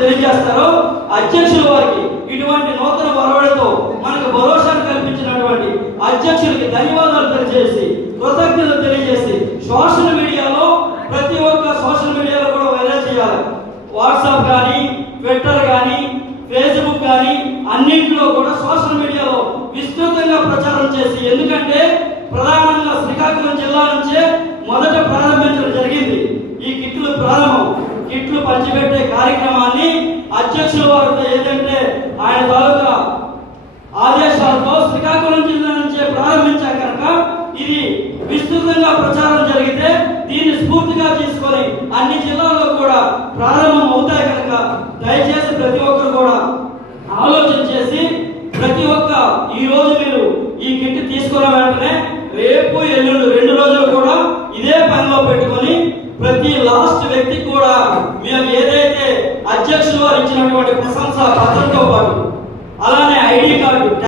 తెలియజేస్తారో అధ్యక్షుల వారికి ఇటువంటి నూతన వరవడితో మనకు భరోసాను కల్పించినటువంటి అధ్యక్షులకి ధన్యవాదాలు తెలియజేసి కృతజ్ఞతలు తెలియజేసి సోషల్ మీడియాలో ప్రతి ఒక్క సోషల్ మీడియాలో కూడా వైరల్ చేయాలి. వాట్సాప్ కానీ, ట్విట్టర్ కానీ, ఫేస్బుక్ కానీ అన్నింటిలో కూడా సోషల్ మీడియాలో విస్తృతంగా ప్రచారం చేసి, ఎందుకంటే ప్రధానంగా శ్రీకాకుళం జిల్లా నుంచే మొదట ప్రారంభించడం జరిగింది. ఈ కిట్లు ప్రారంభం, కిట్లు పంచిపెట్టే కార్యక్రమాన్ని అధ్యక్షుల వారితో ఏదంటే ఆయన తాలూకా ఆదేశాలతో శ్రీకాకుళం జిల్లా నుంచే ప్రారంభించాక కనుక ఇది విస్తృతంగా ప్రచారం జరిగితే దీన్ని స్ఫూర్తిగా తీసుకొని అన్ని జిల్లాల్లో కూడా ప్రారంభం అవుతాయి కనుక దయచేసి ప్రతి ఒక్కరు కూడా ఆలోచన చేసి ప్రతి ఒక్క ఈ రోజు మీరు ఈ కిట్ తీసుకున్న వెంటనే రేపు ఎల్లుండి 2 రోజులు కూడా ఇదే పనిలో పెట్టుకొని ప్రతి లాస్ట్ వ్యక్తికి కూడా మేము ఏదైతే అధ్యక్షులు వారు ఇచ్చినటువంటి ప్రశంసా పత్రంతో పాటు